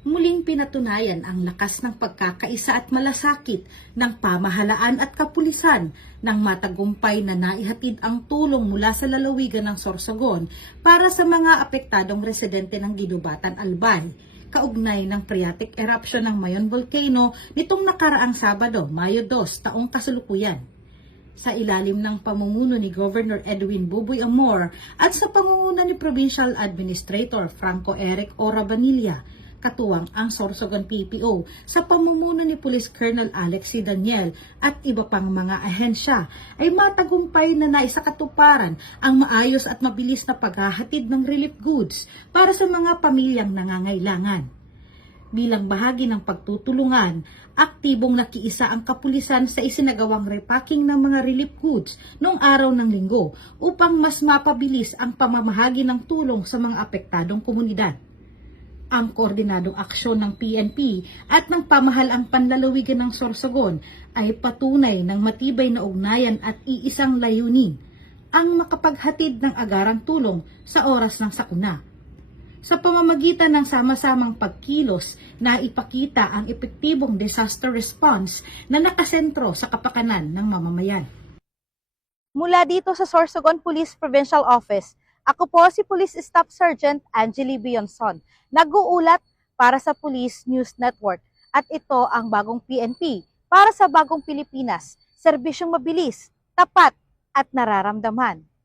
Muling pinatunayan ang lakas ng pagkakaisa at malasakit ng pamahalaan at kapulisan nang matagumpay na naihatid ang tulong mula sa lalawigan ng Sorsogon para sa mga apektadong residente ng Ginubatan, Albay, kaugnay ng phreatic eruption ng Mayon Volcano nitong nakaraang Sabado, Mayo 2, taong kasalukuyan. Sa ilalim ng pamumuno ni Governor Edwin Buboy Amor at sa pamumuno ni Provincial Administrator Franco Eric Orabanilla, katuwang ang Sorsogon PPO sa pamumuno ni Police Colonel Alexi Daniel at iba pang mga ahensya ay matagumpay na naisakatuparan ang maayos at mabilis na paghahatid ng relief goods para sa mga pamilyang nangangailangan. Bilang bahagi ng pagtutulungan, aktibong nakiisa ang kapulisan sa isinagawang repacking ng mga relief goods noong araw ng Linggo upang mas mapabilis ang pamamahagi ng tulong sa mga apektadong komunidad. Ang koordinadong aksyon ng PNP at ng pamahalaang panlalawigan ng Sorsogon ay patunay ng matibay na ugnayan at iisang layunin, ang makapaghatid ng agarang tulong sa oras ng sakuna. Sa pamamagitan ng sama-samang pagkilos na ipakita ang epektibong disaster response na nakasentro sa kapakanan ng mamamayan. Mula dito sa Sorsogon Police Provincial Office, ako po si Police Staff Sergeant Angeli Bionson, nag-uulat para sa Police News Network at ito ang bagong PNP para sa bagong Pilipinas, serbisyong mabilis, tapat at nararamdaman.